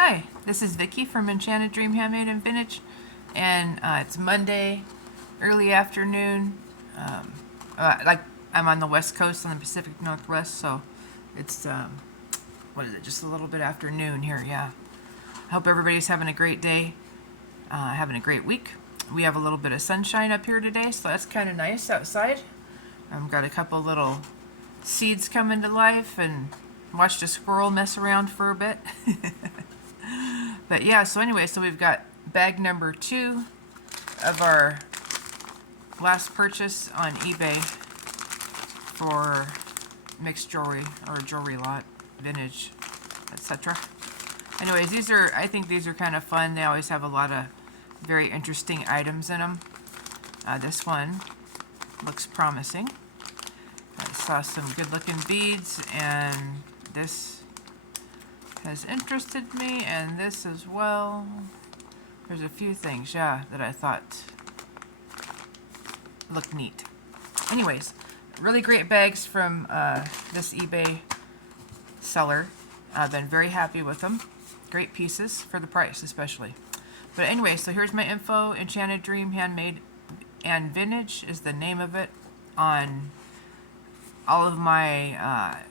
Hi, this is Vicky from Enchanted Dream Handmade and Vintage, and it's Monday, early afternoon. Like I'm on the West Coast, on the Pacific Northwest, so it's what is it? Just a little bit after noon here. Yeah. I hope everybody's having a great day, having a great week. We have a little bit of sunshine up here today, so that's kind of nice outside. I've got a couple little seeds coming to life, and watched a squirrel mess around for a bit. But yeah, so anyway, so we've got bag number 2 of our last purchase on eBay for mixed jewelry or a jewelry lot, vintage, etc. Anyways, I think these are kind of fun. They always have a lot of very interesting items in them. This one looks promising. I saw some good looking beads, and this has interested me, and this as well. There's a few things, yeah, that I thought looked neat. Anyways, really great bags from this eBay seller. I've been very happy with them. Great pieces for the price, especially. But anyway, so here's my info. Enchanted Dream Handmade and Vintage is the name of it on all of my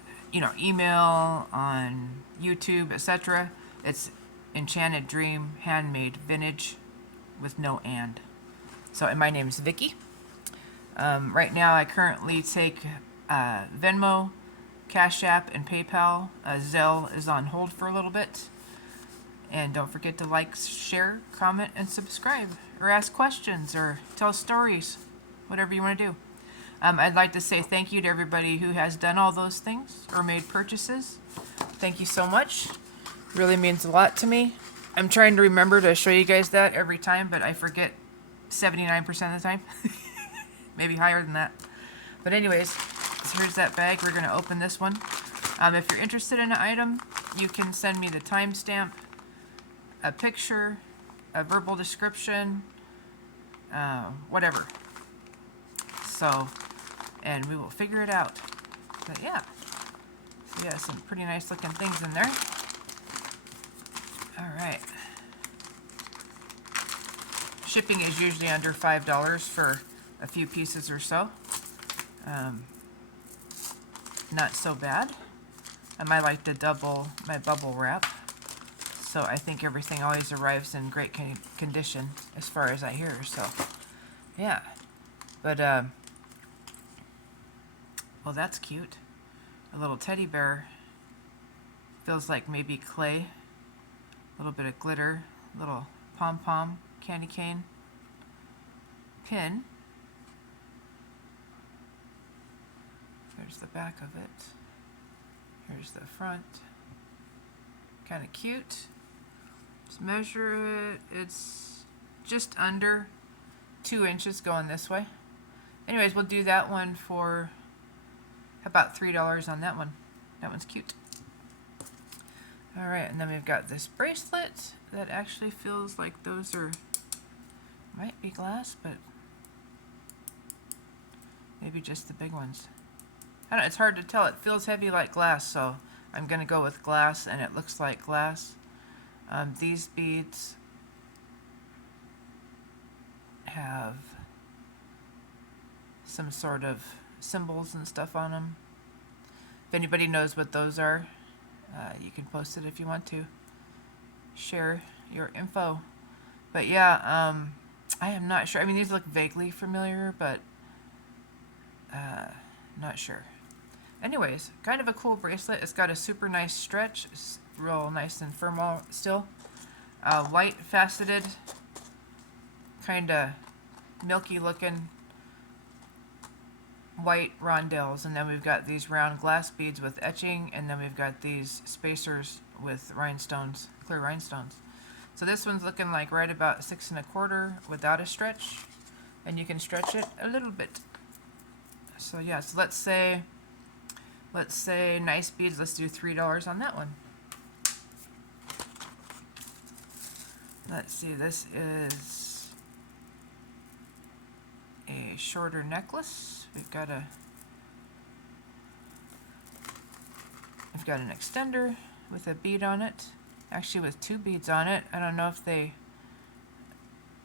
email, on YouTube, etc. It's Enchanted Dream Handmade Vintage with no and. So, and my name is Vicky. Right now, I currently take Venmo, Cash App, and PayPal. Zelle is on hold for a little bit. And don't forget to like, share, comment, and subscribe, or ask questions, or tell stories, whatever you want to do. I'd like to say thank you to everybody who has done all those things or made purchases. Thank you so much. Really means a lot to me. I'm trying to remember to show you guys that every time, but I forget 79% of the time. Maybe higher than that. But anyways, so here's that bag. We're going to open this one. If you're interested in an item, you can send me the timestamp, a picture, a verbal description, whatever. So, and we will figure it out. But yeah, so yeah, some pretty nice looking things in there. All right. Shipping is usually under $5 for a few pieces or so. Not so bad. I like to double my bubble wrap. So I think everything always arrives in great condition as far as I hear. So yeah, but well, that's cute. A little teddy bear. Feels like maybe clay. A little bit of glitter. Little pom-pom candy cane. Pin. There's the back of it. Here's the front. Kind of cute. Just measure it. It's just under 2 inches going this way. Anyways, we'll do that one for about $3 on that one. That one's cute. Alright, and then we've got this bracelet that actually feels like those are, might be glass, but maybe just the big ones. I don't know, it's hard to tell. It feels heavy like glass, so I'm going to go with glass, and it looks like glass. These beads have some sort of symbols and stuff on them. If anybody knows what those are, you can post it if you want to. Share your info. But yeah, I am not sure. I mean, these look vaguely familiar, but not sure. Anyways, kind of a cool bracelet. It's got a super nice stretch. It's real nice and firm still. White faceted, kind of milky looking white rondelles, and then we've got these round glass beads with etching, and then we've got these spacers with rhinestones, clear rhinestones. So this one's looking like right about 6 1/4 without a stretch, and you can stretch it a little bit. So yeah, so let's say nice beads. Let's do $3 on that one. Let's see, this is a shorter necklace. We've got an extender with a bead on it. Actually with 2 beads on it. I don't know if they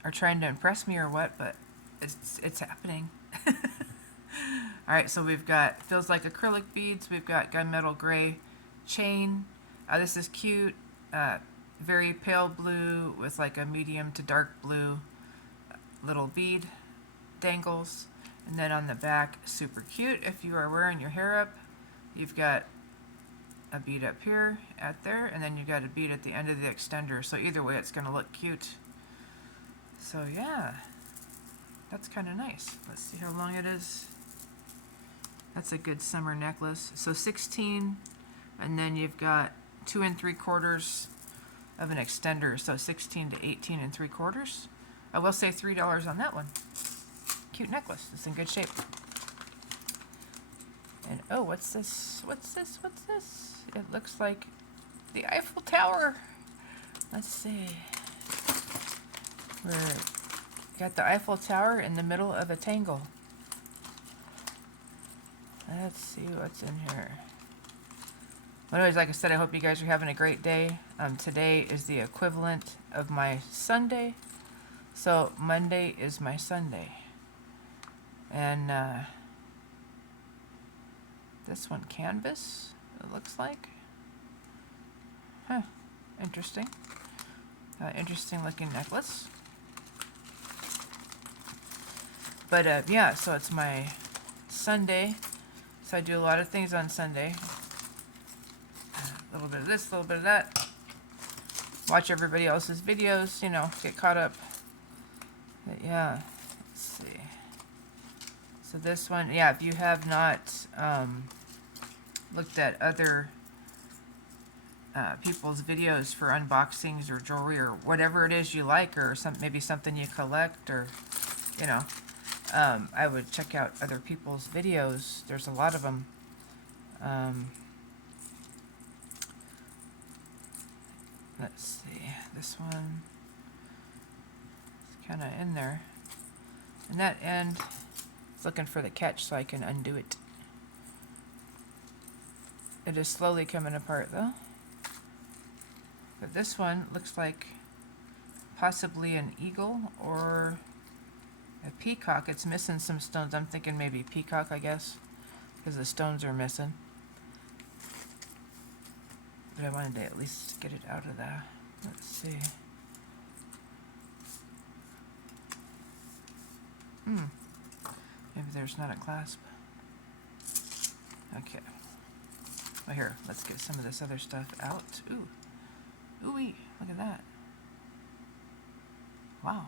are trying to impress me or what, but it's happening. Alright, so we've got, feels like acrylic beads. We've got gunmetal gray chain. This is cute. Very pale blue with like a medium to dark blue little bead dangles. And then on the back, super cute. If you are wearing your hair up, you've got a bead up here, at there, and then you've got a bead at the end of the extender. So either way, it's going to look cute. So yeah, that's kind of nice. Let's see how long it is. That's a good summer necklace. So 16, and then you've got 2 3/4 of an extender. So 16 to 18 3/4. I will say $3 on that one. Cute necklace. It's in good shape. And oh, what's this? What's this? What's this? It looks like the Eiffel Tower. Let's see. We're got the Eiffel Tower in the middle of a tangle. Let's see what's in here. But anyways, like I said, I hope you guys are having a great day. Today is the equivalent of my Sunday. So Monday is my Sunday. And this one canvas, it looks like. Huh, interesting. Interesting looking necklace. But yeah, so it's my Sunday. So I do a lot of things on Sunday. A little bit of this, a little bit of that. Watch everybody else's videos, you know, get caught up. But yeah, let's see. So this one, yeah, if you have not looked at other people's videos for unboxings or jewelry or whatever it is you like, or maybe something you collect, or you know, I would check out other people's videos. There's a lot of them. Let's see, this one is kind of in there, and that end, looking for the catch so I can undo it. It is slowly coming apart though. But this one looks like possibly an eagle or a peacock. It's missing some stones. I'm thinking maybe peacock, I guess, because the stones are missing. But I wanted to at least get it out of there. Let's see. Maybe there's not a clasp. Okay. Well, here, let's get some of this other stuff out. Ooh. Ooh-wee. Look at that. Wow.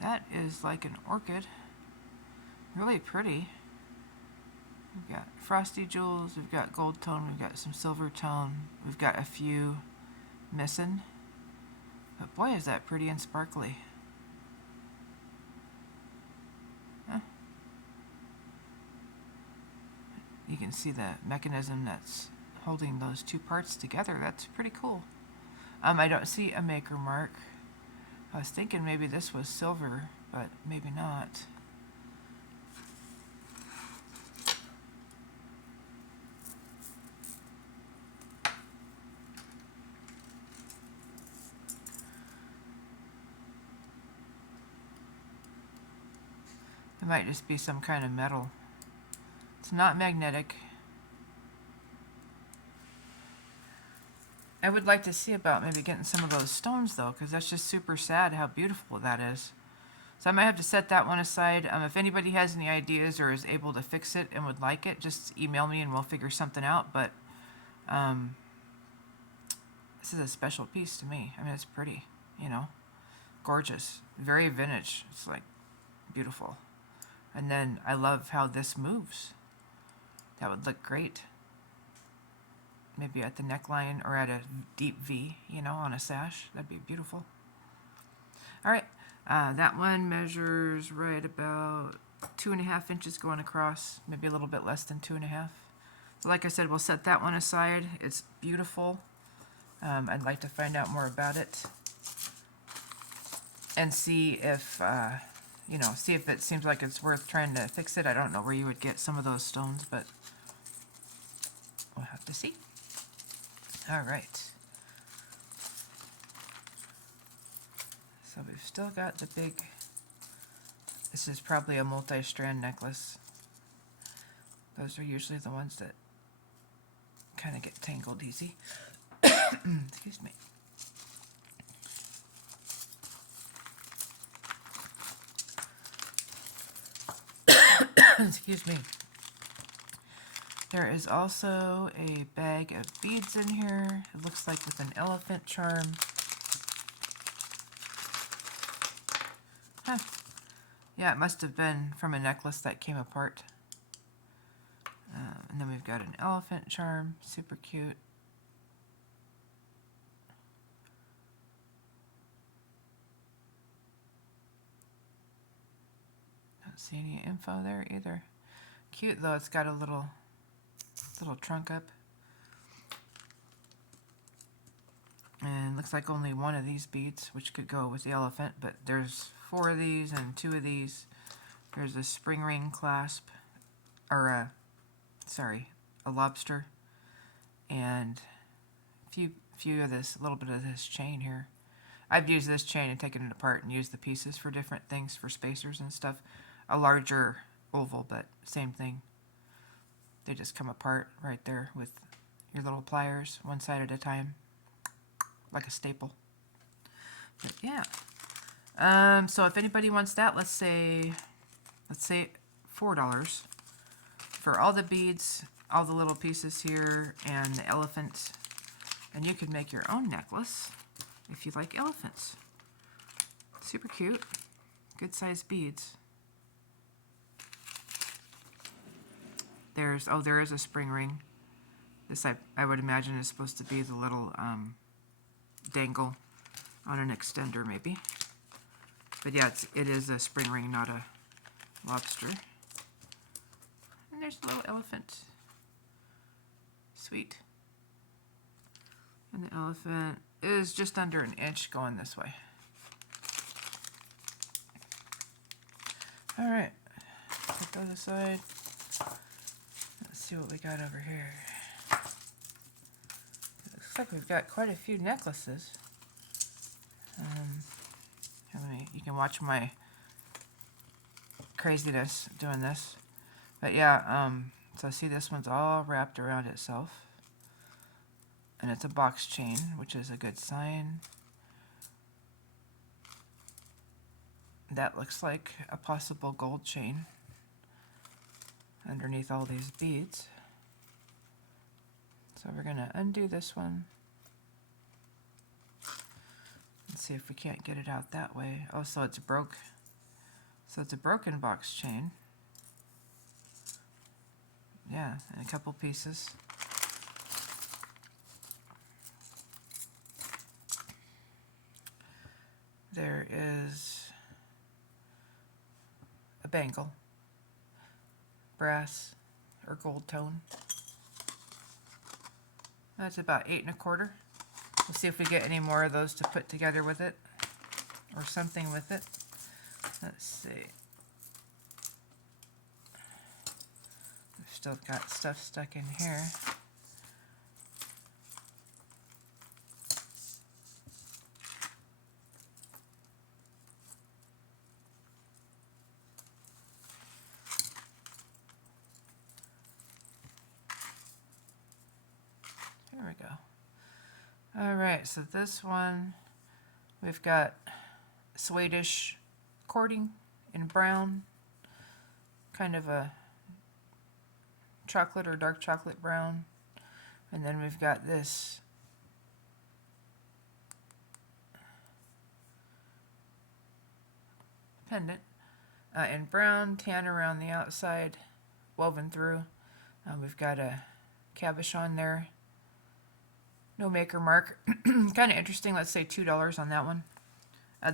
That is like an orchid. Really pretty. We've got frosty jewels, we've got gold tone, we've got some silver tone, we've got a few missing. But boy, is that pretty and sparkly. Huh. You can see the mechanism that's holding those two parts together. That's pretty cool. I don't see a maker mark. I was thinking maybe this was silver, but maybe not. It might just be some kind of metal. It's not magnetic. I would like to see about maybe getting some of those stones though, because that's just super sad how beautiful that is. So I might have to set that one aside. If anybody has any ideas or is able to fix it and would like it, just email me and we'll figure something out. But this is a special piece to me. I mean, it's pretty, you know, gorgeous, very vintage. It's like beautiful. And then I love how this moves. That would look great. Maybe at the neckline or at a deep V, you know, on a sash. That'd be beautiful. All right, that one measures right about 2.5 inches going across, maybe a little bit less than 2.5. So like I said, we'll set that one aside. It's beautiful. I'd like to find out more about it and see if, you know, see if it seems like it's worth trying to fix it. I don't know where you would get some of those stones, but we'll have to see. All right. So we've still got the big, this is probably a multi-strand necklace. Those are usually the ones that kind of get tangled easy. Excuse me. Excuse me. There is also a bag of beads in here. It looks like with an elephant charm. Huh. Yeah, it must have been from a necklace that came apart. And then we've got an elephant charm, super cute. Don't see any info there either. Cute though, it's got a little trunk up. And looks like only one of these beads, which could go with the elephant, but there's 4 of these and 2 of these. There's a spring ring clasp, or a lobster, and a few of this, a little bit of this chain here. I've used this chain and taken it apart and used the pieces for different things, for spacers and stuff. A larger oval, but same thing. They just come apart right there with your little pliers, one side at a time, like a staple. But yeah. So if anybody wants that, let's say $4 for all the beads, all the little pieces here, and the elephant. And you could make your own necklace if you like elephants. Super cute. Good sized beads. There is a spring ring. This I would imagine is supposed to be the little dangle on an extender maybe. But yeah, it is a spring ring, not a lobster. And there's a little elephant. Sweet. And the elephant is just under an inch going this way. All right, put those aside. Let's see what we got over here. It looks like we've got quite a few necklaces. You can watch my craziness doing this. But yeah, so see this one's all wrapped around itself. And it's a box chain, which is a good sign. That looks like a possible gold chain underneath all these beads. So we're gonna undo this one. Let's see if we can't get it out that way. Oh, so it's broke. So it's a broken box chain. Yeah, and a couple pieces. There is a bangle, brass or gold tone. That's about 8 1/4. We'll see if we get any more of those to put together with it, or something with it. Let's see. We've still got stuff stuck in here. There we go. All right, so this one, we've got Swedish cording in brown, kind of a chocolate or dark chocolate brown. And then we've got this pendant in brown, tan around the outside, woven through. We've got a cabochon there. No maker mark. Kind of interesting. Let's say $2 on that one.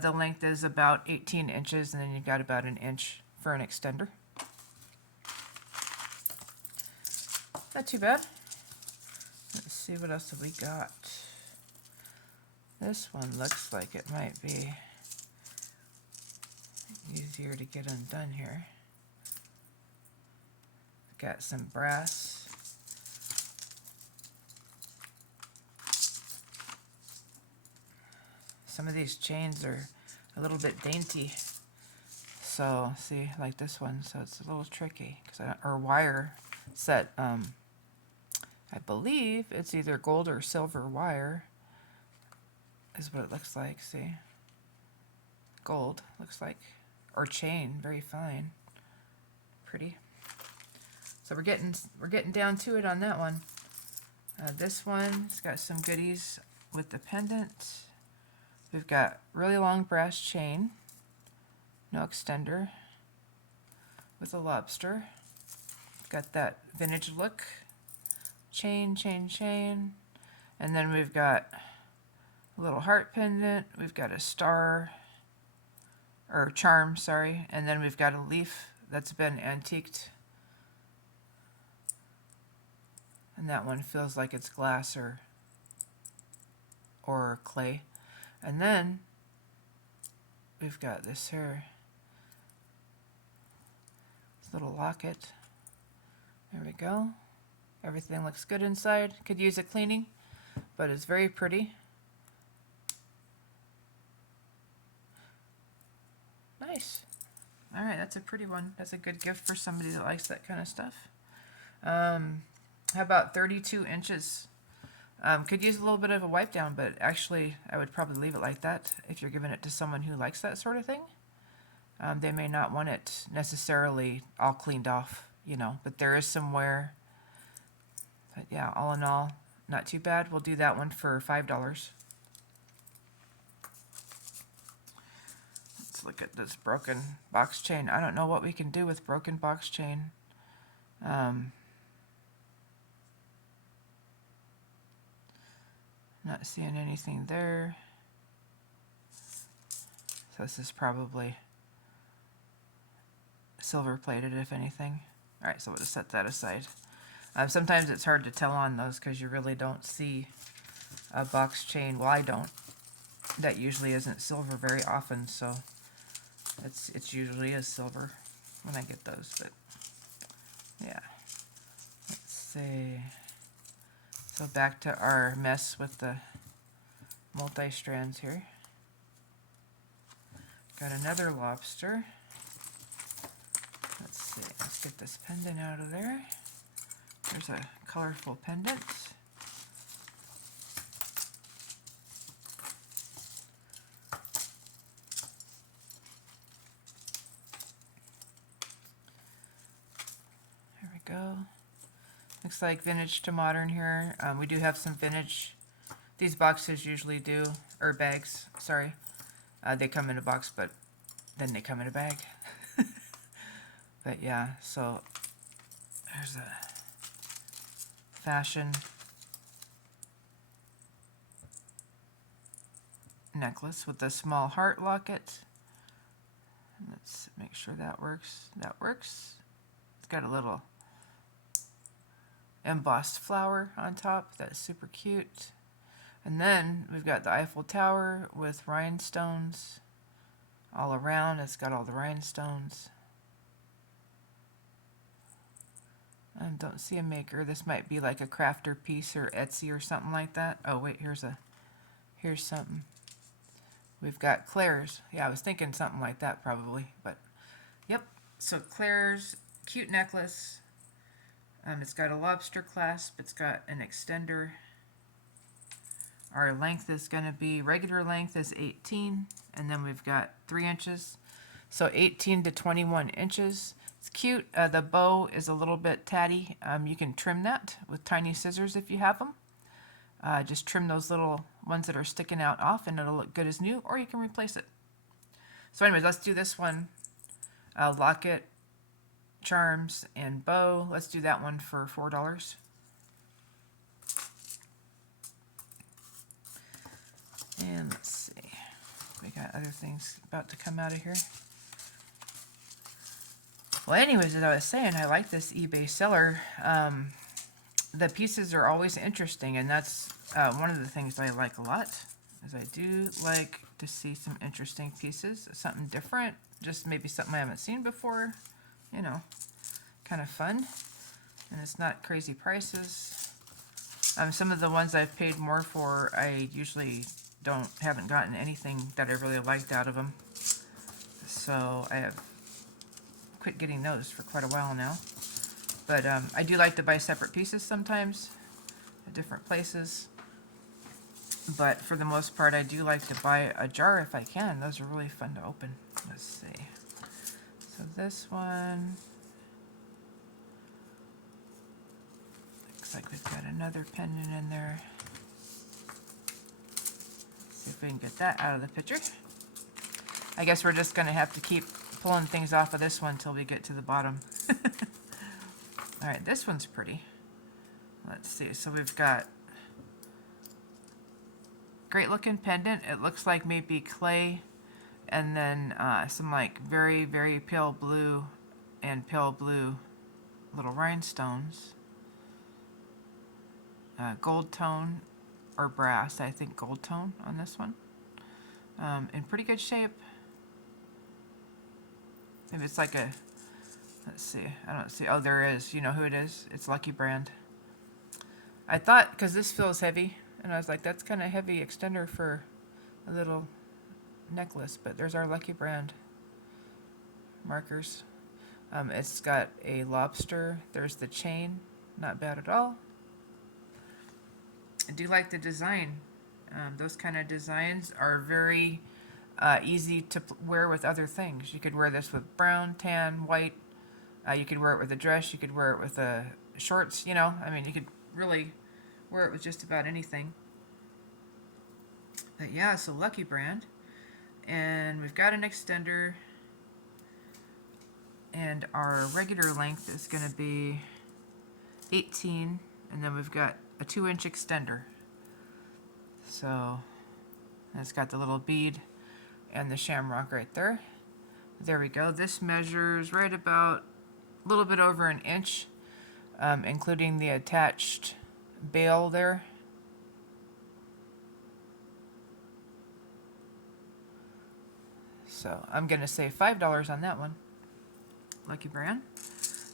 The length is about 18 inches, and then you've got about an inch for an extender. Not too bad. Let's see what else have we got. This one looks like it might be easier to get undone here. Got some brass. some of these chains are a little bit dainty. So see, like this one, so it's a little tricky because or wire set. I believe it's either gold or silver wire is what it looks like. See, gold looks like, or chain, very fine, pretty. So we're getting down to it on that one. This one's got some goodies with the pendant. We've got really long brass chain, no extender, with a lobster. Got that vintage look. Chain, chain, chain. And then we've got a little heart pendant. We've got a star, or charm, sorry. And then we've got a leaf that's been antiqued. And that one feels like it's glass or clay. And then we've got this here, this little locket. There we go. Everything looks good inside. Could use a cleaning, but it's very pretty. Nice. All right, that's a pretty one. That's a good gift for somebody that likes that kind of stuff. How about 32 inches? Could use a little bit of a wipe down, but actually I would probably leave it like that if you're giving it to someone who likes that sort of thing. They may not want it necessarily all cleaned off, you know, but there is some wear. But yeah, all in all, not too bad. We'll do that one for $5. Let's look at this broken box chain. I don't know what we can do with broken box chain. Not seeing anything there. So this is probably silver plated, if anything. All right, so we'll just set that aside. Sometimes it's hard to tell on those because you really don't see a box chain. Well, I don't. That usually isn't silver very often, so it's usually is silver when I get those. But yeah, let's see. So back to our mess with the multi-strands here. Got another lobster. Let's see, let's get this pendant out of there. There's a colorful pendant. There we go. Looks like vintage to modern here. We do have some vintage. These boxes usually do, or bags, sorry. They come in a box, but then they come in a bag. But yeah, so there's a fashion necklace with a small heart locket. Let's make sure that works. That works. It's got a little embossed flower on top. That's super cute. And then we've got the Eiffel Tower with rhinestones all around. It's got all the rhinestones. I don't see a maker. This might be like a crafter piece or Etsy or something like that. Oh wait, here's something. We've got Claire's. Yeah, I was thinking something like that probably, but yep. So Claire's cute necklace. It's got a lobster clasp. It's got an extender. Our length is going to be, regular length is 18, and then we've got 3 inches. So 18 to 21 inches. It's cute. The bow is a little bit tatty. You can trim that with tiny scissors if you have them. Just trim those little ones that are sticking out off and it'll look good as new, or you can replace it. So anyways, let's do this one. Locket, charms, and bow. Let's do that one for $4. And let's see, we got other things about to come out of here. Well, anyways, as I was saying, I like this eBay seller. The pieces are always interesting, and that's one of the things I like a lot, is I do like to see some interesting pieces, something different, just maybe something I haven't seen before, you know, kind of fun. And it's not crazy prices. Some of the ones I've paid more for, I usually haven't gotten anything that I really liked out of them. So I have quit getting those for quite a while now. But I do like to buy separate pieces sometimes at different places. But for the most part, I do like to buy a jar if I can. Those are really fun to open. Let's see. So this one, looks like we've got another pendant in there. Let's see if we can get that out of the picture. I guess we're just going to have to keep pulling things off of this one until we get to the bottom. Alright, this one's pretty. Let's see. So we've got great looking pendant. It looks like maybe clay, and then some like very, very pale blue and pale blue little rhinestones. Gold tone or brass, I think gold tone on this one. In pretty good shape. Maybe it's like a, let's see, I don't see, oh there is, you know who it is? It's Lucky Brand. I thought, because this feels heavy, and I was like, that's kind of heavy extender for a little necklace, but there's our Lucky Brand markers. It's got a lobster, there's the chain, not bad at all. I do like the design. Those kind of designs are very easy to wear with other things. You could wear this with brown, tan, white. You could wear it with a dress. You could wear it with shorts. You know, I mean, you could really wear it with just about anything. But yeah, so Lucky Brand. And we've got an extender. And our regular length is going to be 18. And then we've got a 2-inch extender. So it's got the little bead and the shamrock right there. There we go. This measures right about a little bit over an inch, including the attached bail there. So I'm going to say $5 on that one. Lucky Brand.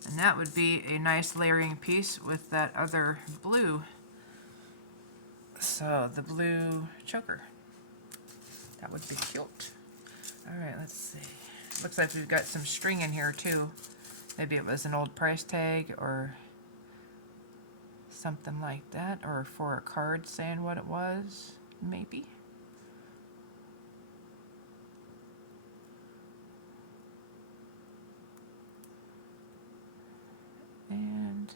And that would be a nice layering piece with that other blue. So the blue choker. That would be cute. Alright, let's see. Looks like we've got some string in here too. Maybe it was an old price tag or something like that. Or for a card saying what it was. Maybe. And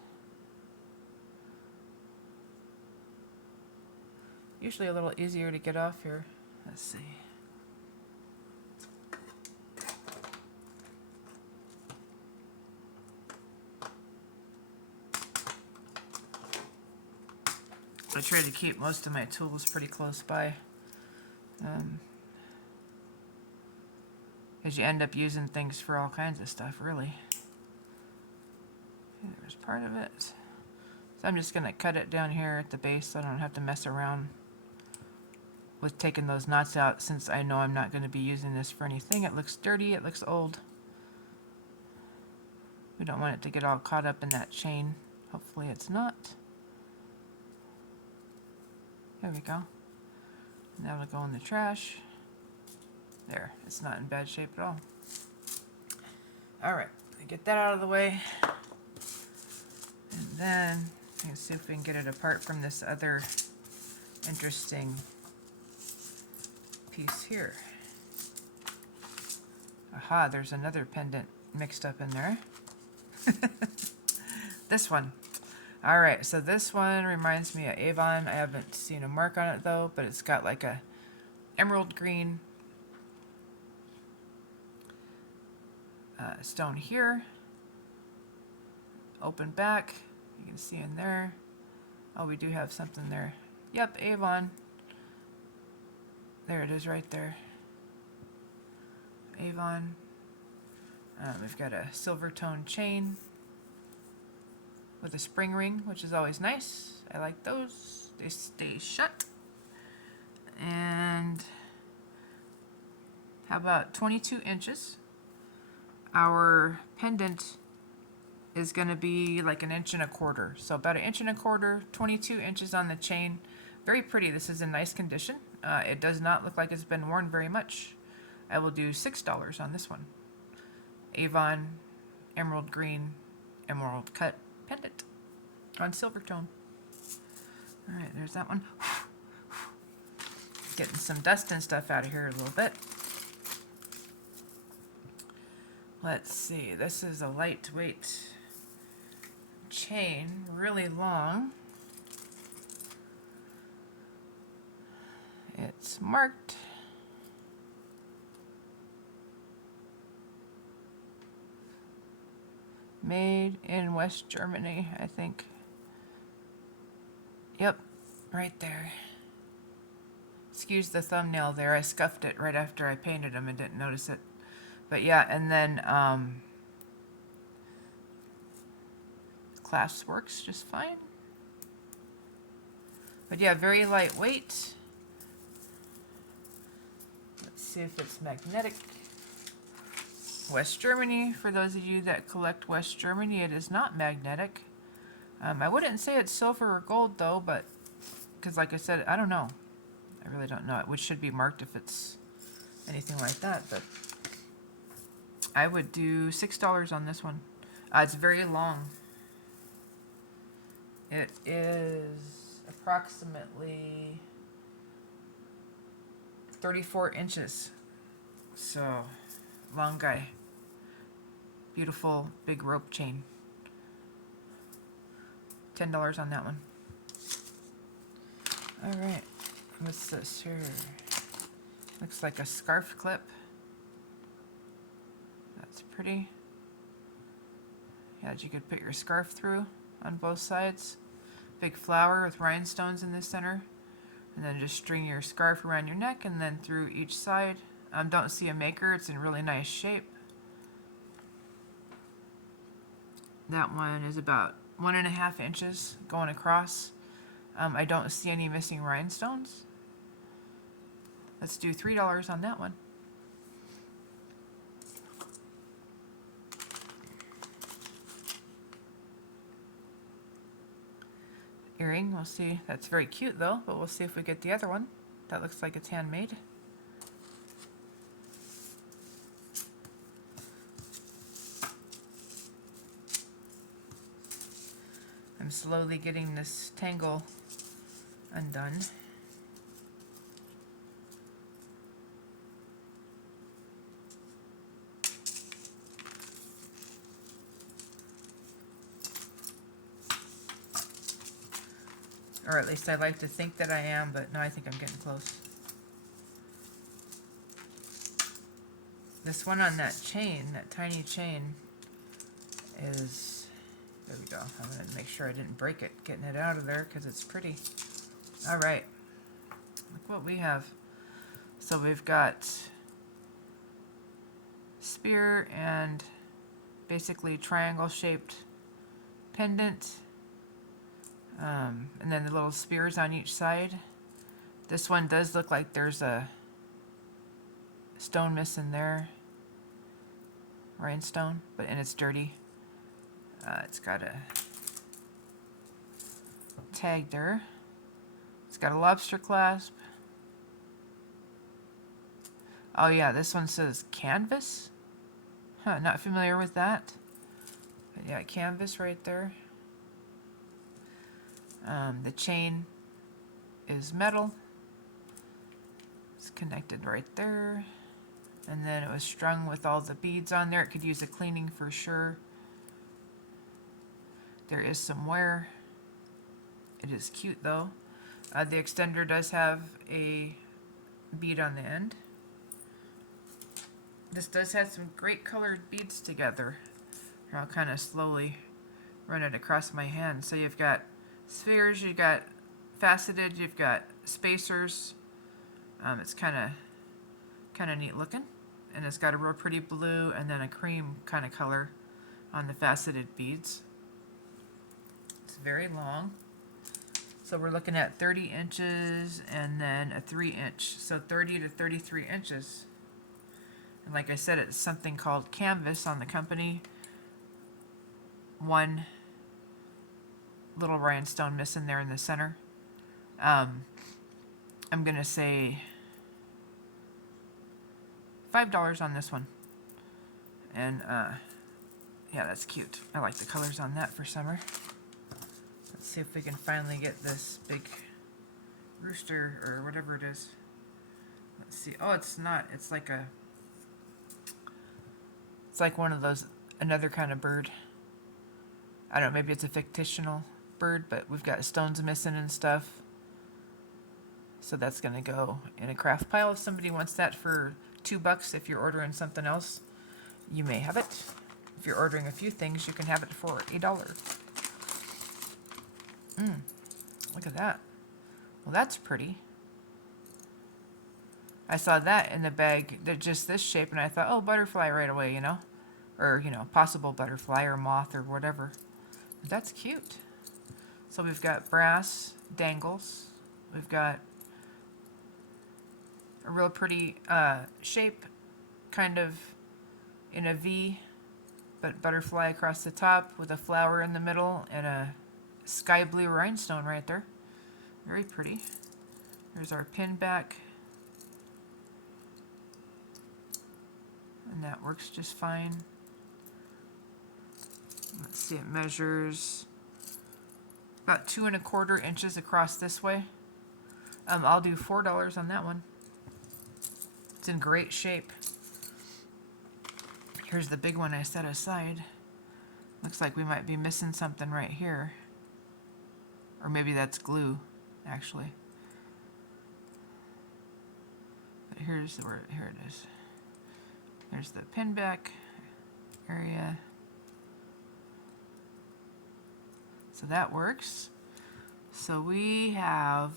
usually a little easier to get off here. Let's see. I try to keep most of my tools pretty close by. Because you end up using things for all kinds of stuff, really. Okay, there's part of it. So I'm just going to cut it down here at the base so I don't have to mess around with taking those knots out, since I know I'm not going to be using this for anything. It looks dirty, it looks old. We don't want it to get all caught up in that chain. Hopefully it's not. There we go. And that'll go in the trash. There, it's not in bad shape at all. Alright, get that out of the way. And then, let's see if we can get it apart from this other interesting piece here. Aha, there's another pendant mixed up in there. This one. Alright, so this one reminds me of Avon. I haven't seen a mark on it though, but it's got like a emerald green stone here. Open back. You can see in there. Oh, we do have something there. Yep, Avon. There it is right there. Avon. We've got a silver tone chain with a spring ring, which is always nice. I like those. They stay shut. And how about 22 inches? Our pendant is going to be like 1.25 inches. So about 1.25 inches, 22 inches on the chain. Very pretty. This is in nice condition. It does not look like it's been worn very much. I will do $6 on this one. Avon Emerald Green Emerald Cut Pendant on Silvertone. Alright, there's that one. Getting some dust and stuff out of here a little bit. Let's see, this is a lightweight chain, really long. It's marked. Made in West Germany, I think. Yep, right there. Excuse the thumbnail there. I scuffed it right after I painted them and didn't notice it. But yeah, and then clasp works just fine. But yeah, very lightweight. Let's see if it's magnetic. West Germany, for those of you that collect West Germany, it is not magnetic. I wouldn't say it's silver or gold though, but because like I said, I don't know. I really don't know. It should be marked if it's anything like that, but I would do $6 on this one. It's very long. It is approximately 34 inches. So, long guy. Beautiful big rope chain. $10 on that one. Alright, what's this here? Looks like a scarf clip. That's pretty. Yeah, you could put your scarf through on both sides. Big flower with rhinestones in the center. And then just string your scarf around your neck and then through each side. Don't see a maker, it's in really nice shape. That one is about 1.5 inches going across. I don't see any missing rhinestones. Let's do $3 on that one. Earring, we'll see. That's very cute though, but we'll see if we get the other one. That looks like it's handmade. I'm slowly getting this tangle undone. Or at least I like to think that I am, but no, I think I'm getting close. This one on that chain, that tiny chain, is, there we go. I'm going to make sure I didn't break it getting it out of there because it's pretty. All right, look what we have. So we've got spear and basically triangle shaped pendant. And then the little spears on each side. This one does look like there's a stone missing there. Rhinestone, and it's dirty. It's got a tag there. It's got a lobster clasp. Oh yeah, this one says canvas. Huh, not familiar with that. But yeah, canvas right there. The chain is metal. It's connected right there. And then it was strung with all the beads on there. It could use a cleaning for sure. There is some wear. It is cute though. The extender does have a bead on the end. This does have some great colored beads together. Here, I'll kind of slowly run it across my hand. So you've got spheres, you've got faceted, you've got spacers. It's kind of neat looking, and it's got a real pretty blue and then a cream kind of color on the faceted beads. It's very long. So we're looking at 30 inches and then a 3-inch, so 30 to 33 inches. And like I said, it's something called canvas on the company. One little rhinestone missing there in the center. I'm going to say $5 on this one. And yeah, that's cute. I like the colors on that for summer. Let's see if we can finally get this big rooster or whatever it is. Let's see. Oh, it's not. It's like one of those, another kind of bird. I don't know, maybe it's a fictional bird, but we've got stones missing and stuff. So that's going to go in a craft pile. If somebody wants that for $2, if you're ordering something else, you may have it. If you're ordering a few things, you can have it for $1. Look at that. Well, that's pretty. I saw that in the bag, they're just this shape, and I thought, oh, butterfly right away, you know? Or, you know, possible butterfly or moth or whatever. But that's cute. So we've got brass dangles. We've got a real pretty shape, kind of in a V, but butterfly across the top with a flower in the middle and a sky blue rhinestone right there. Very pretty. There's our pin back. And that works just fine. Let's see, it measures about 2 1/4 inches across this way. I'll do $4 on that one. It's in great shape. Here's the big one I set aside. Looks like we might be missing something right here. Or maybe that's glue, actually. But here's where, here it is. There's the pin back area. So that works. So we have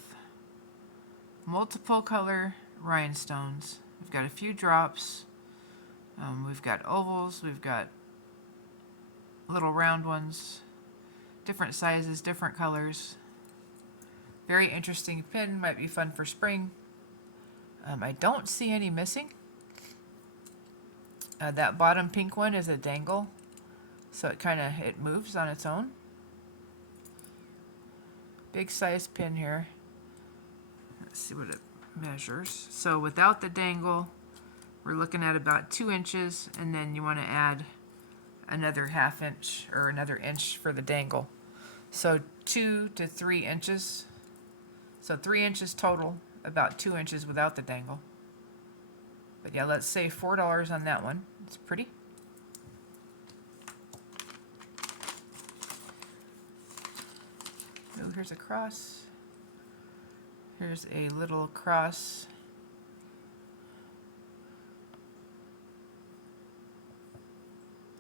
multiple color rhinestones. We've got a few drops. We've got ovals. We've got little round ones. Different sizes, different colors. Very interesting pin. Might be fun for spring. I don't see any missing. That bottom pink one is a dangle, so it moves on its own. Big size pin here. Let's see what it measures. So without the dangle, we're looking at about 2 inches, and then you want to add another 1/2 inch or another inch for the dangle. So 2 to 3 inches. So 3 inches total, about 2 inches without the dangle. But yeah, let's say $4 on that one. It's pretty. Oh, here's a cross. Here's a little cross.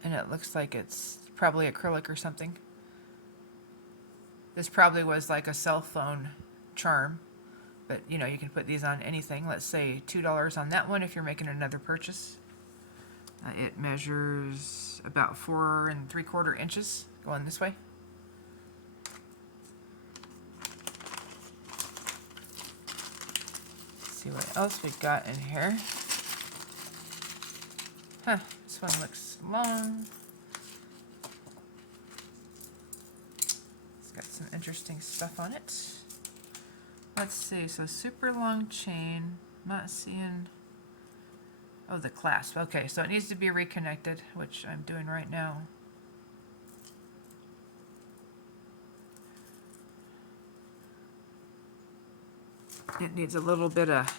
And it looks like it's probably acrylic or something. This probably was like a cell phone charm. But, you know, you can put these on anything. Let's say $2 on that one if you're making another purchase. It measures about 4 3/4 inches going this way. Let's see what else we've got in here. Huh, this one looks long. It's got some interesting stuff on it. Let's see, so super long chain, not seeing, oh, the clasp. Okay, so it needs to be reconnected, which I'm doing right now. It needs a little bit of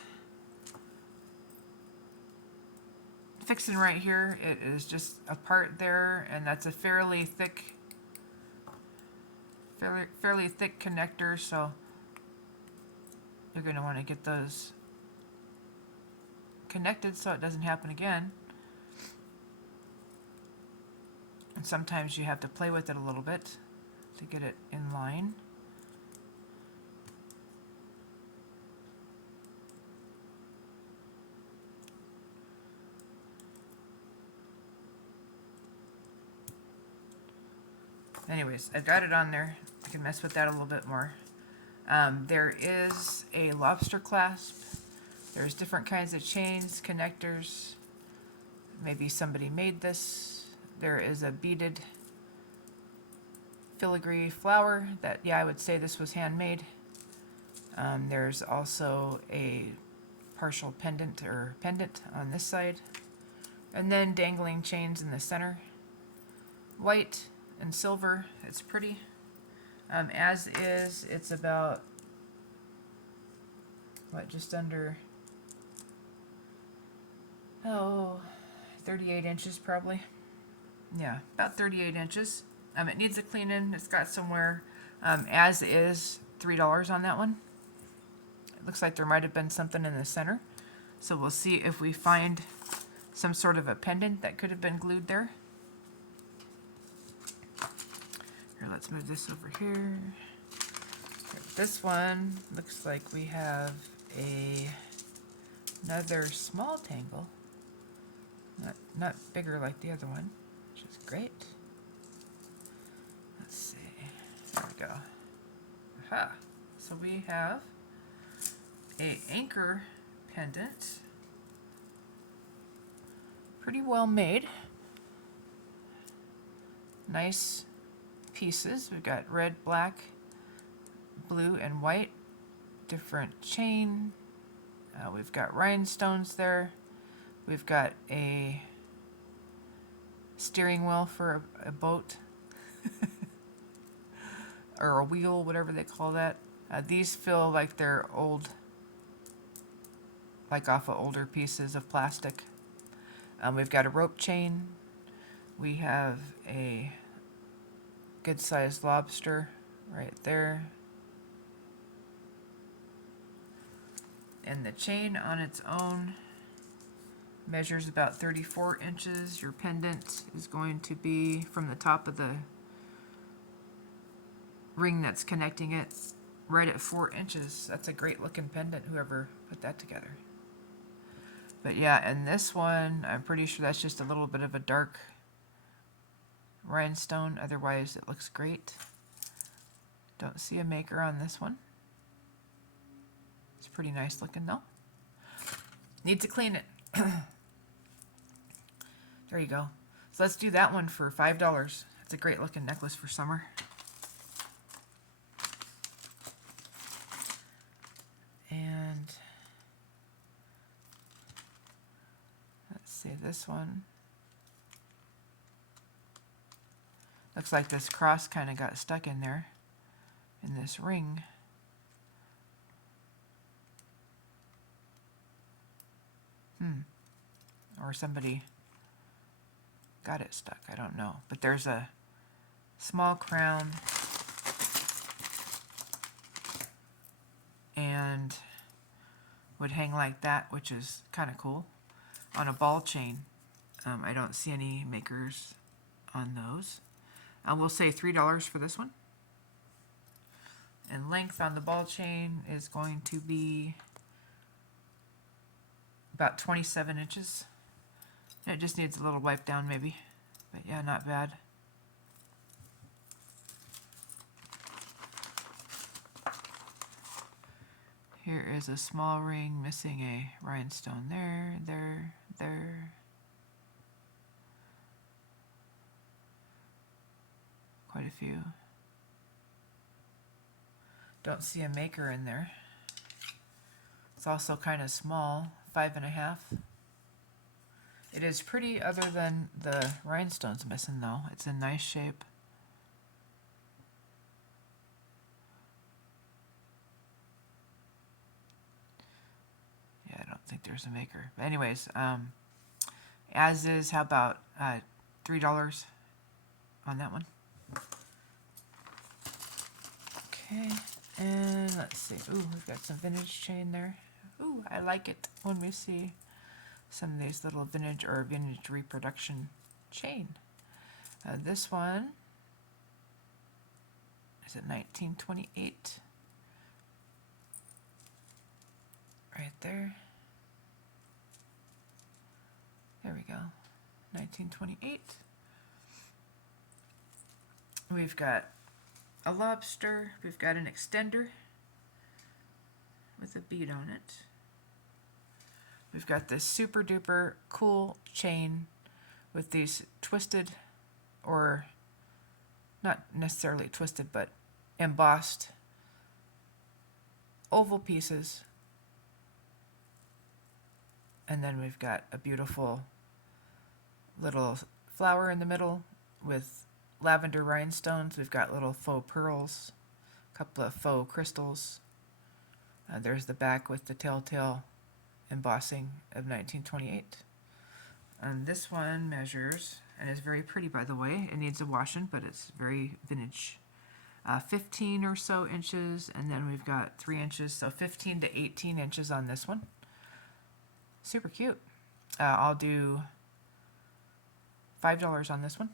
fixing right here. It is just a part there, and that's a fairly thick connector, so you're going to want to get those connected so it doesn't happen again. And sometimes you have to play with it a little bit to get it in line. Anyways, I've got it on there. I can mess with that a little bit more. There is a lobster clasp. There's different kinds of chains, connectors. Maybe somebody made this. There is a beaded filigree flower that, yeah, I would say this was handmade. There's also a partial pendant on this side, and then dangling chains in the center. White and silver. It's pretty. As is, it's about just under 38 inches probably. Yeah, about 38 inches. It needs a clean in. It's got somewhere as is $3 on that one. It looks like there might have been something in the center. So we'll see if we find some sort of a pendant that could have been glued there. Here, let's move this over here. This one looks like we have another small tangle. Not bigger like the other one, which is great. Let's see. There we go. Aha. So we have a anchor pendant. Pretty well made. Nice pieces. We've got red, black, blue, and white. Different chain. We've got rhinestones there. We've got a steering wheel for a boat. Or a wheel, whatever they call that. These feel like they're old, like off of older pieces of plastic. We've got a rope chain. We have a good sized lobster right there. And the chain on its own measures about 34 inches. Your pendant is going to be from the top of the ring that's connecting it right at 4 inches. That's a great looking pendant, whoever put that together. But yeah, and this one, I'm pretty sure that's just a little bit of a dark rhinestone. Otherwise, it looks great. Don't see a maker on this one. It's pretty nice looking though. Need to clean it. There you go. So let's do that one for $5. It's a great looking necklace for summer. And let's see, this one. Looks like this cross kind of got stuck in there, in this ring. Or somebody got it stuck, I don't know. But there's a small crown and would hang like that, which is kind of cool, on a ball chain. I don't see any makers on those. We'll say $3 for this one. And length on the ball chain is going to be about 27 inches. It just needs a little wipe down maybe, but yeah, not bad. Here is a small ring missing a rhinestone there, there. Quite a few. Don't see a maker in there. It's also kind of small, 5.5. It is pretty other than the rhinestones missing though. It's in nice shape. Yeah, I don't think there's a maker. But anyways, as is, how about $3 on that one? Okay, and let's see. Ooh, we've got some vintage chain there. Ooh, I like it when we see some of these little vintage or vintage reproduction chain. This one is it 1928. Right there. There we go. 1928. We've got a lobster. We've got an extender with a bead on it. We've got this super duper cool chain with these twisted, or not necessarily twisted, but embossed oval pieces. And then we've got a beautiful little flower in the middle with lavender rhinestones. We've got little faux pearls, a couple of faux crystals. There's the back with the telltale embossing of 1928. And this one measures, and is very pretty by the way. It needs a washing, but it's very vintage. 15 or so inches, and then we've got 3 inches, so 15 to 18 inches on this one. Super cute. I'll do $5 on this one.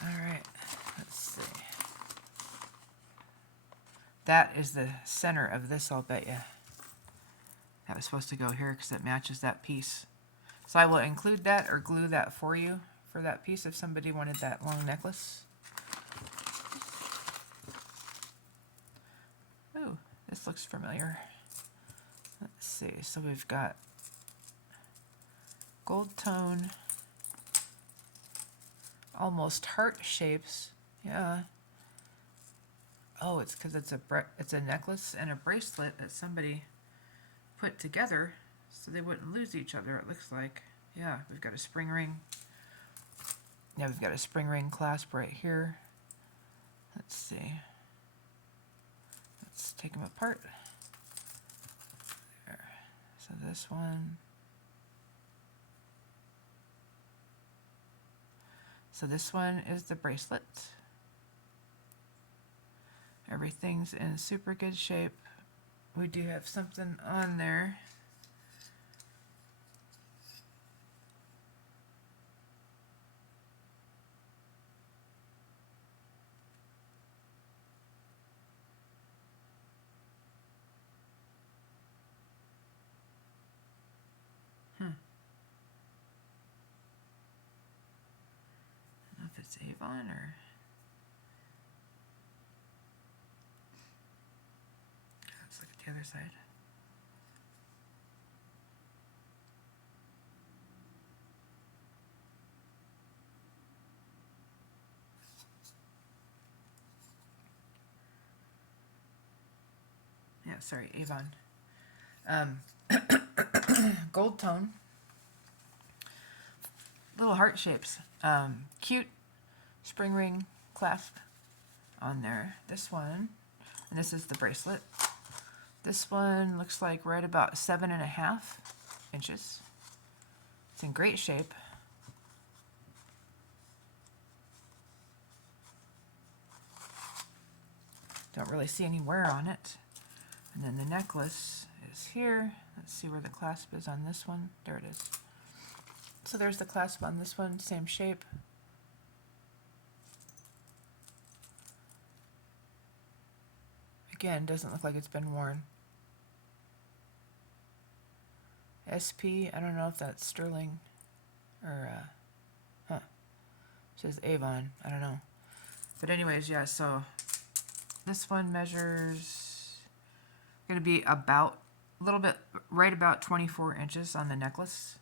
All right, let's see. That is the center of this, I'll bet you. That was supposed to go here because it matches that piece. So I will include that or glue that for you for that piece if somebody wanted that long necklace. Ooh, this looks familiar. Let's see, so we've got gold tone, almost heart shapes. Yeah. Oh, it's because it's a necklace and a bracelet that somebody put together so they wouldn't lose each other, it looks like. Yeah, we've got a spring ring. Yeah, we've got a spring ring clasp right here. Let's see. Let's take them apart. There. So this one. So this one is the bracelet. Everything's in super good shape. We do have something on there. I don't know if it's Avon or... Let's look at the other side. Yeah, sorry, Avon. Gold tone. Little heart shapes. Cute spring ring clasp on there. This one, and this is the bracelet. This one looks like right about 7.5 inches. It's in great shape. Don't really see any wear on it. And then the necklace is here. Let's see where the clasp is on this one. There it is. So there's the clasp on this one, same shape. Again, doesn't look like it's been worn. SP, I don't know if that's sterling or, it says Avon, I don't know. But anyways, yeah, so this one measures, going to be about, a little bit, right about 24 inches on the necklace.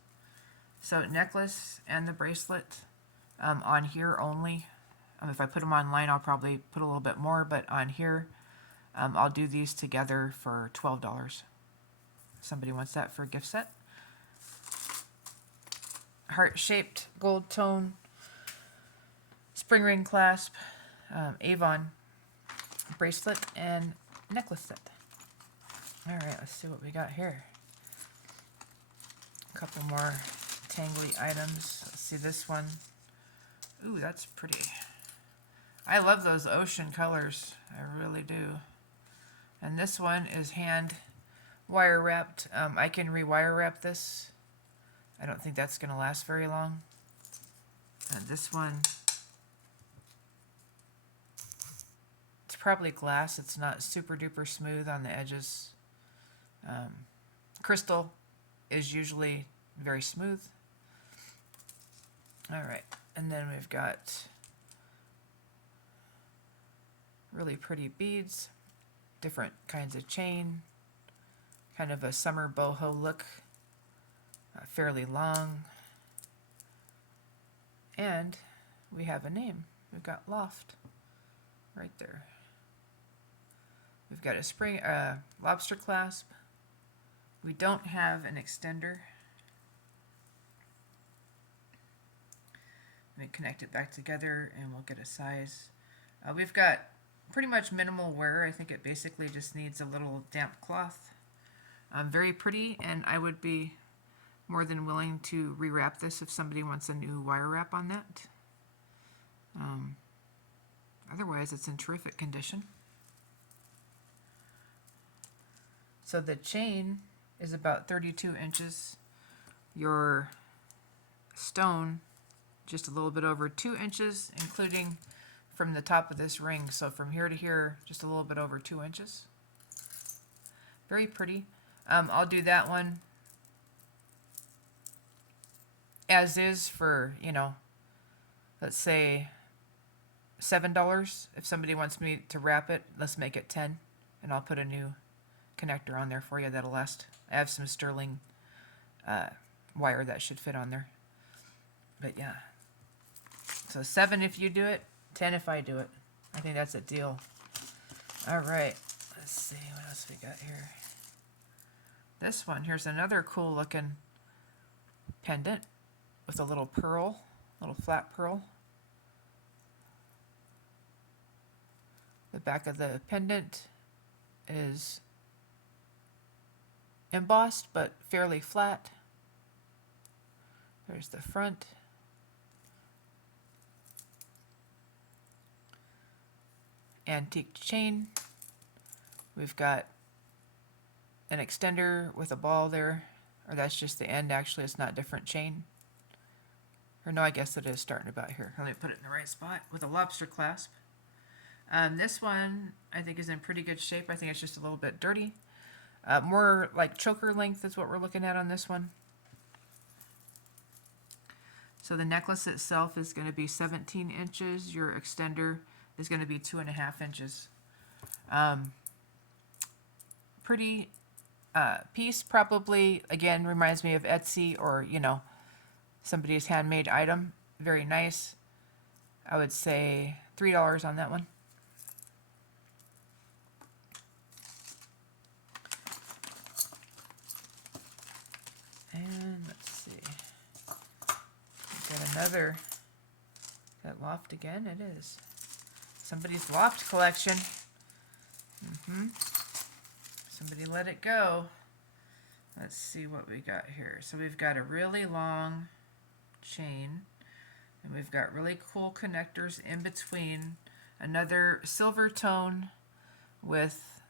So necklace and the bracelet on here only. If I put them online, I'll probably put a little bit more, but on here, I'll do these together for $12. Somebody wants that for a gift set. Heart-shaped gold tone spring ring clasp, Avon bracelet and necklace set. All right, let's see what we got here. A couple more tangly items. Let's see this one. Ooh, that's pretty. I love those ocean colors. I really do. And this one is hand wire wrapped. I can rewire wrap this. I don't think that's going to last very long. And this one, it's probably glass. It's not super duper smooth on the edges. Crystal is usually very smooth. All right, and then we've got really pretty beads, different kinds of chain, kind of a summer boho look, fairly long. And we have a name. We've got Loft right there. We've got a spring lobster clasp. We don't have an extender. Let me connect it back together and we'll get a size. We've got pretty much minimal wear. I think it basically just needs a little damp cloth. Very pretty, and I would be more than willing to rewrap this if somebody wants a new wire wrap on that. Otherwise, it's in terrific condition. So the chain is about 32 inches. Your stone, just a little bit over 2 inches, including from the top of this ring. So from here to here, just a little bit over 2 inches. Very pretty. I'll do that one as is for, you know, let's say $7. If somebody wants me to wrap it, let's make it 10, and I'll put a new connector on there for you that'll last. I have some sterling wire that should fit on there. But yeah, so 7 if you do it, 10 if I do it. I think that's a deal. All right, let's see what else we got here. This one, here's another cool looking pendant with a little pearl, little flat pearl. The back of the pendant is embossed but fairly flat. There's the front. Antique chain. We've got an extender with a ball there, or that's just the end actually, it's not different chain. Or no, I guess it is starting about here. Let me put it in the right spot with a lobster clasp. This one I think is in pretty good shape. I think it's just a little bit dirty. More like choker length is what we're looking at on this one. So the necklace itself is going to be 17 inches. Your extender is going to be 2.5 inches. Pretty piece, probably, again, reminds me of Etsy or, you know, somebody's handmade item. Very nice. I would say $3 on that one. And let's see. We've got another. Is that loft again? It is. Somebody's loft collection. Somebody let it go. Let's see what we got here. So we've got a really long chain, and we've got really cool connectors in between. Another silver tone with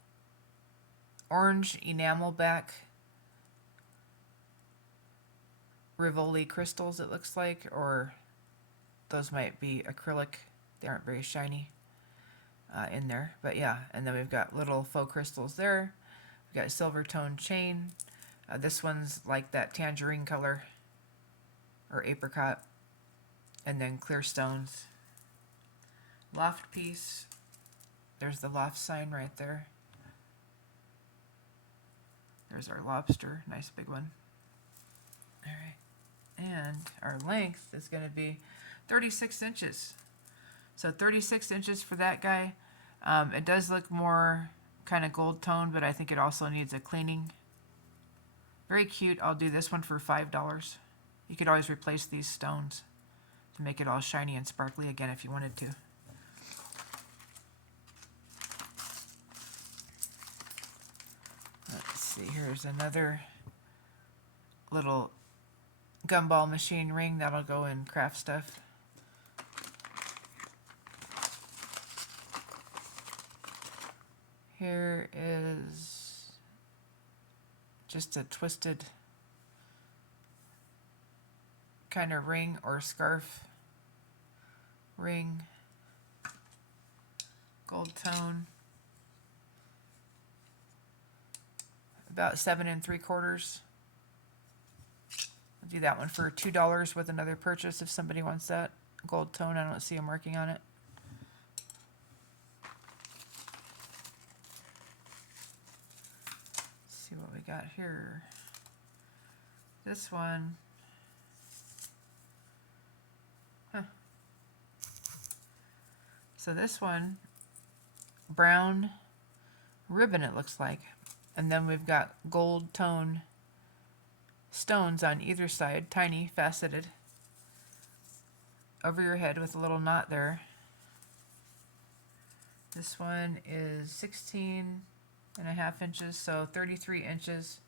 orange enamel back Rivoli crystals, it looks like, or those might be acrylic. They aren't very shiny in there, but yeah. And then we've got little faux crystals there. We've got a silver tone chain. This one's like that tangerine color or apricot, and then clear stones. Loft piece. There's the loft sign right there. There's our lobster, nice big one. All right, and our length is going to be 36 inches. So 36 inches for that guy. It does look more kind of gold tone, but I think it also needs a cleaning. Very cute. I'll do this one for $5. You could always replace these stones to make it all shiny and sparkly again if you wanted to. Let's see, here's another little gumball machine ring that'll go in craft stuff. Here is just a twisted kind of ring or scarf ring, gold tone, about 7 3/4. I'll do that one for $2 with another purchase if somebody wants that. Gold tone, I don't see a marking on it. Let's see what we got here. This one. So this one, brown ribbon, it looks like. And then we've got gold tone stones on either side, tiny, faceted, over your head with a little knot there. This one is 16.5 inches, so 33 inches.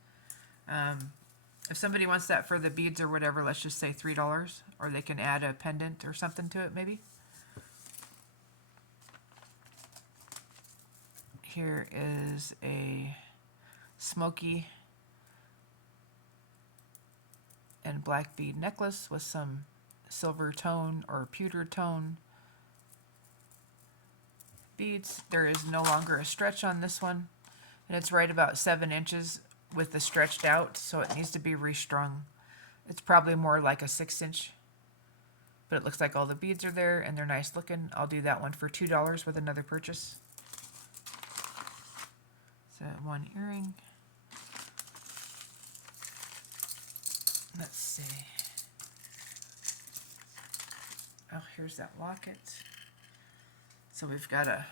If somebody wants that for the beads or whatever, let's just say $3, or they can add a pendant or something to it maybe. Here is a smoky and black bead necklace with some silver tone or pewter tone beads. There is no longer a stretch on this one, and it's right about 7 inches with the stretched out, so it needs to be restrung. It's probably more like a 6-inch, but it looks like all the beads are there and they're nice looking. I'll do that one for $2 with another purchase. So one earring. Let's see. Oh, here's that locket. So we've got a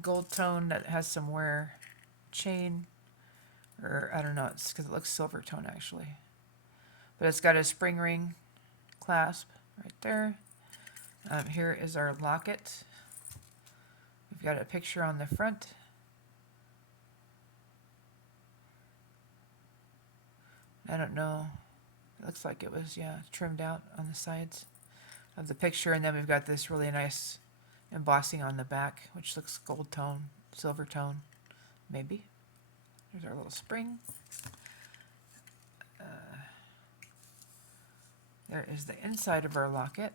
gold tone that has some wear chain, or I don't know, it's because it looks silver tone actually. But it's got a spring ring clasp right there. Here is our locket. We've got a picture on the front. I don't know. It looks like it was, yeah, trimmed out on the sides of the picture. And then we've got this really nice embossing on the back, which looks gold tone, silver tone, maybe. There's our little spring. There is the inside of our locket.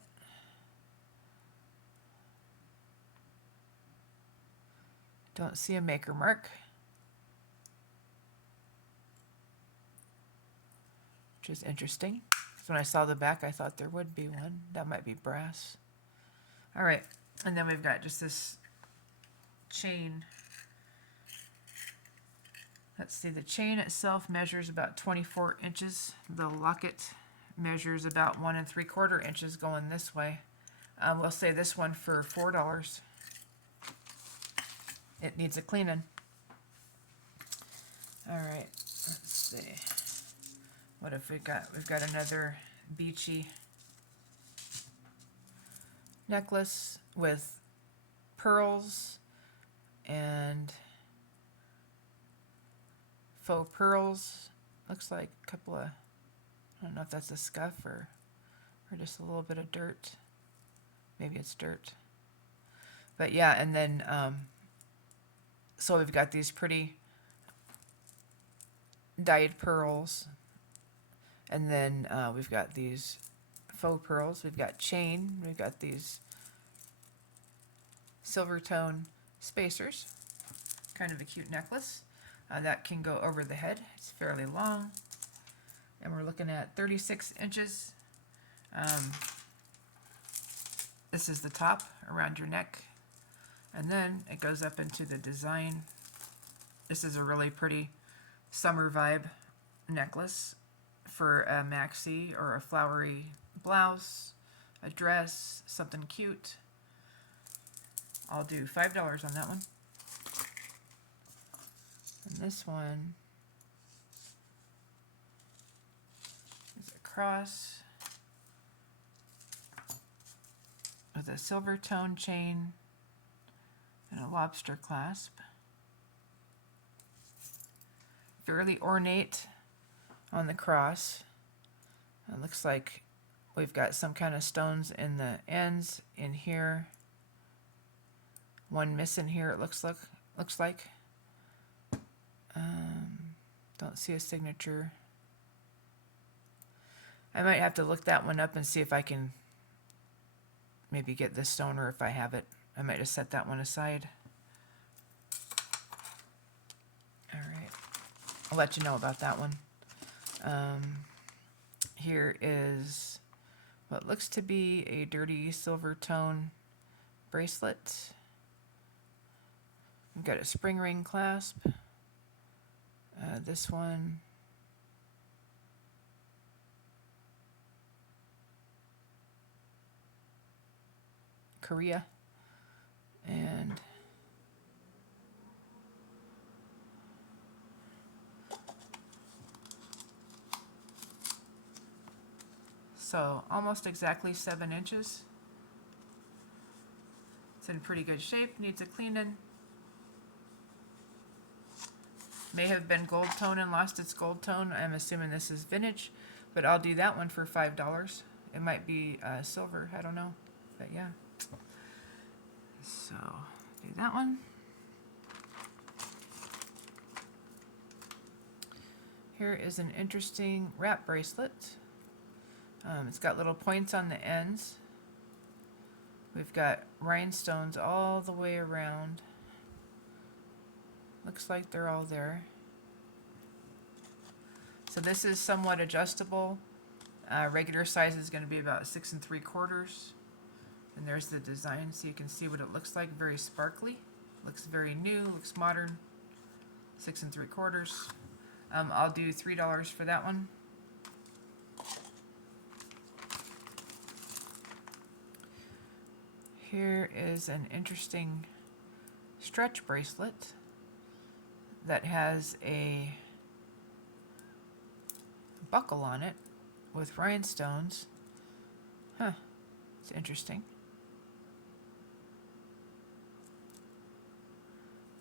Don't see a maker mark, which is interesting. So when I saw the back, I thought there would be one. That might be brass. All right, and then we've got just this chain. Let's see, the chain itself measures about 24 inches. The locket measures about 1 3/4 inches going this way. We'll say this one for $4. It needs a cleaning. All right, let's see. What have we got? We've got another beachy necklace with pearls and faux pearls. Looks like a couple of, I don't know if that's a scuff or just a little bit of dirt. Maybe it's dirt. But yeah, and then so we've got these pretty dyed pearls, and then we've got these faux pearls. We've got chain. We've got these silver tone spacers. Kind of a cute necklace. That can go over the head. It's fairly long. And we're looking at 36 inches. This is the top around your neck. And then it goes up into the design. This is a really pretty summer vibe necklace for a maxi or a flowery blouse, a dress, something cute. I'll do $5 on that one. And this one is a cross with a silver tone chain and a lobster clasp. Fairly ornate on the cross. It looks like we've got some kind of stones in the ends in here. One missing here, it looks like. Don't see a signature. I might have to look that one up and see if I can maybe get this stone, or if I have it. I might just set that one aside. All right, I'll let you know about that one. Here is what looks to be a dirty silver tone bracelet. We've got a spring ring clasp. This one, Korea. And so almost exactly 7 inches. It's in pretty good shape, needs a cleaning. May have been gold tone and lost its gold tone. I'm assuming this is vintage, but I'll do that one for $5. It might be silver, I don't know, but yeah. So do that one. Here is an interesting wrap bracelet. It's got little points on the ends. We've got rhinestones all the way around. Looks like they're all there. So this is somewhat adjustable. Regular size is going to be about 6 3/4. And there's the design, so you can see what it looks like. Very sparkly. Looks very new. Looks modern. 6 3/4. I'll do $3 for that one. Here is an interesting stretch bracelet that has a buckle on it with rhinestones. Huh, it's interesting.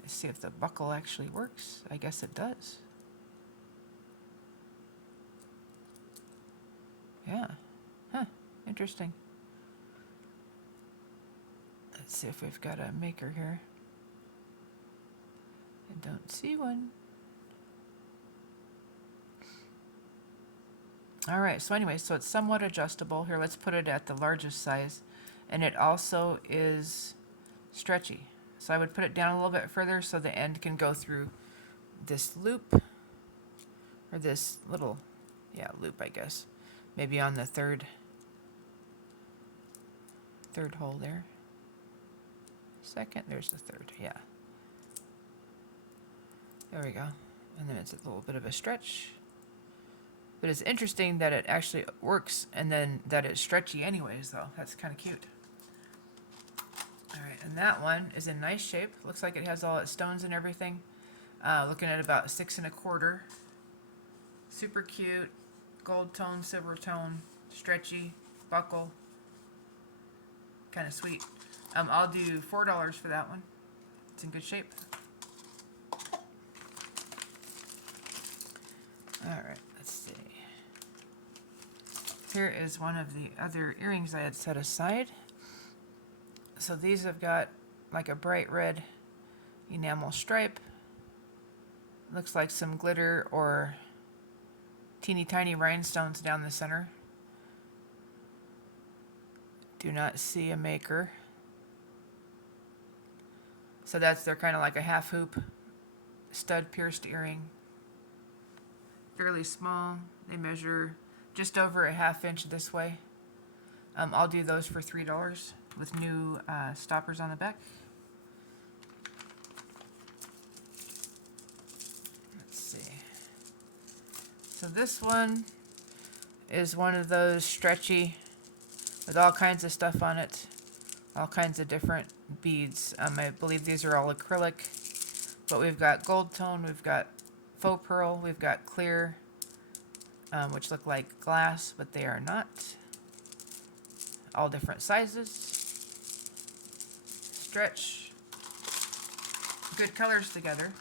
Let's see if the buckle actually works. I guess it does. Yeah, huh, interesting. Let's see if we've got a maker here. I don't see one. All right, so anyway, so it's somewhat adjustable. Here, let's put it at the largest size. And it also is stretchy. So I would put it down a little bit further so the end can go through this loop, or this little, yeah, loop, I guess. Maybe on the third hole there. Second, there's the third, yeah. There we go. And then it's a little bit of a stretch. But it's interesting that it actually works and then that it's stretchy anyways, though. That's kind of cute. All right, and that one is in nice shape. Looks like it has all its stones and everything. Looking at about 6 1/4. Super cute. Gold tone, silver tone, stretchy, buckle. Kind of sweet. I'll do $4 for that one. It's in good shape. All right, let's see. Here is one of the other earrings I had set aside. So these have got like a bright red enamel stripe. Looks like some glitter or teeny tiny rhinestones down the center. Do not see a maker. So they're kind of like a half hoop stud pierced earring. Fairly small. They measure just over a 1/2 inch this way. I'll do those for $3 with new stoppers on the back. Let's see. So this one is one of those stretchy with all kinds of stuff on it, all kinds of different beads. I believe these are all acrylic, but we've got gold tone, we've got faux pearl, we've got clear, which look like glass, but they are not. All different sizes. Stretch. Good colors together.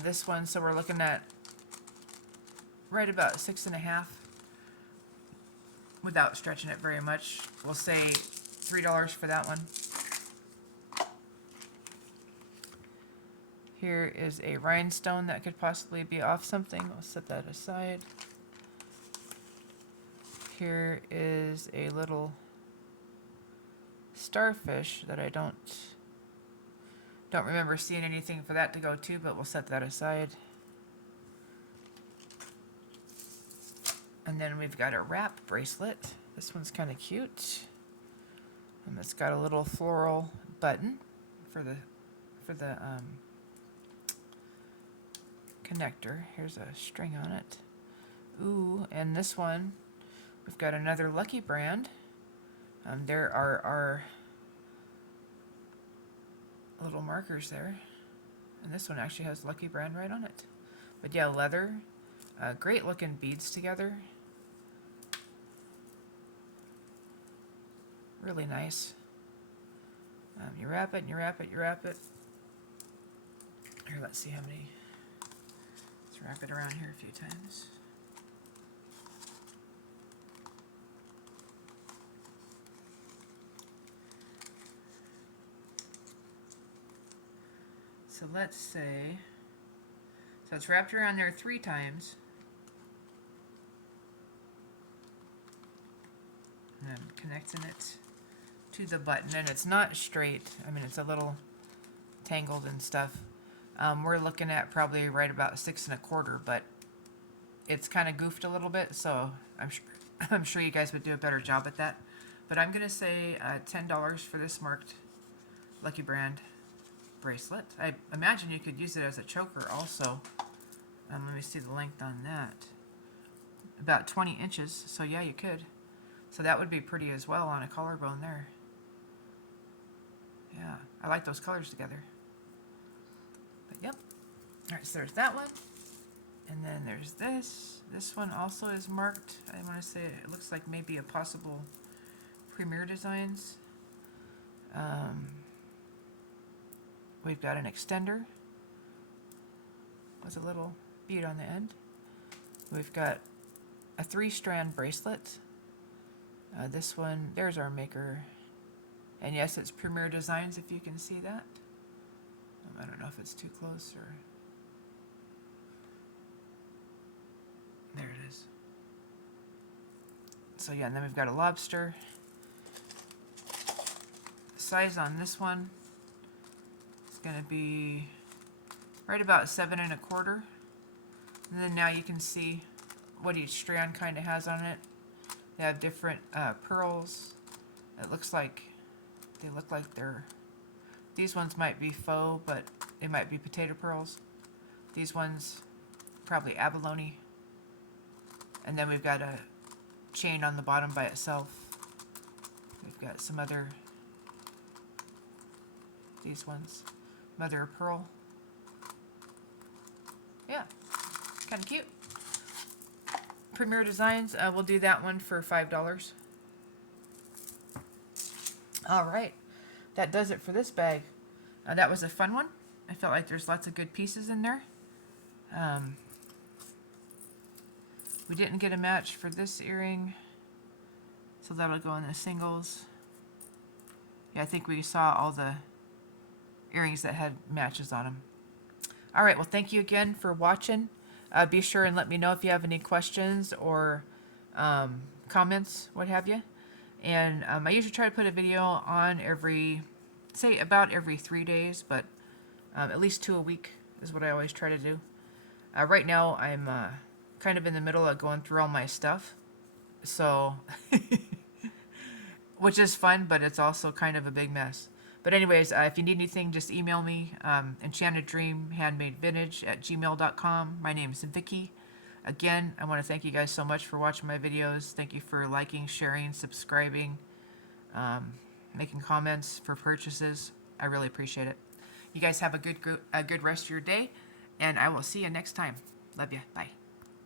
This one, so we're looking at right about 6 1/2 without stretching it very much. We'll say $3 for that one. Here is a rhinestone that could possibly be off something. I'll set that aside. Here is a little starfish that I don't remember seeing anything for that to go to, but we'll set that aside. And then we've got a wrap bracelet. This one's kind of cute. And it's got a little floral button for the connector. Here's a string on it. Ooh, and this one, we've got another Lucky brand. There are our little markers there. And this one actually has Lucky Brand right on it. But yeah, leather. Great looking beads together. Really nice. You wrap it and you wrap it, you wrap it. Here, let's see how many. Let's wrap it around here a few times. So let's say, so it's wrapped around there 3 times. And I'm connecting it to the button, and it's not straight. I mean, it's a little tangled and stuff. We're looking at probably right about 6 1/4, but it's kind of goofed a little bit, so I'm sure you guys would do a better job at that. But I'm gonna say $10 for this marked Lucky Brand bracelet. I imagine you could use it as a choker also. Let me see the length on that. About 20 inches, so yeah, you could. So that would be pretty as well on a collarbone there. Yeah, I like those colors together. But yep. Alright, so there's that one. And then there's this. This one also is marked. I want to say it looks like maybe a possible Premier Designs. We've got an extender with a little bead on the end. We've got a 3-strand bracelet. This one, there's our maker. And yes, it's Premier Designs, if you can see that. I don't know if it's too close or... There it is. So yeah, and then we've got a lobster. The size on this one is going to be right about 7 1/4. And then now you can see what each strand kind of has on it. They have different pearls. It looks like they look like they're... These ones might be faux, but they might be potato pearls. These ones probably abalone. And then we've got a chain on the bottom by itself. We've got some other, these ones, mother of pearl. Yeah, kind of cute. Premier Designs, we'll do that one for $5. All right, that does it for this bag. That was a fun one. I felt like there's lots of good pieces in there. We didn't get a match for this earring, so that'll go in the singles. Yeah, I think we saw all the earrings that had matches on them. All right, well, thank you again for watching. Be sure and let me know if you have any questions or comments, what have you. And I usually try to put a video on about every 3 days, but at least 2 a week is what I always try to do. Right now, I'm kind of in the middle of going through all my stuff, so which is fun, but it's also kind of a big mess. But anyways, if you need anything, just email me, enchanteddreamhandmadevintage@gmail.com. My name is Vicky. Again, I want to thank you guys so much for watching my videos. Thank you for liking, sharing, subscribing, making comments for purchases. I really appreciate it. You guys have a good rest of your day, and I will see you next time. Love you. Bye.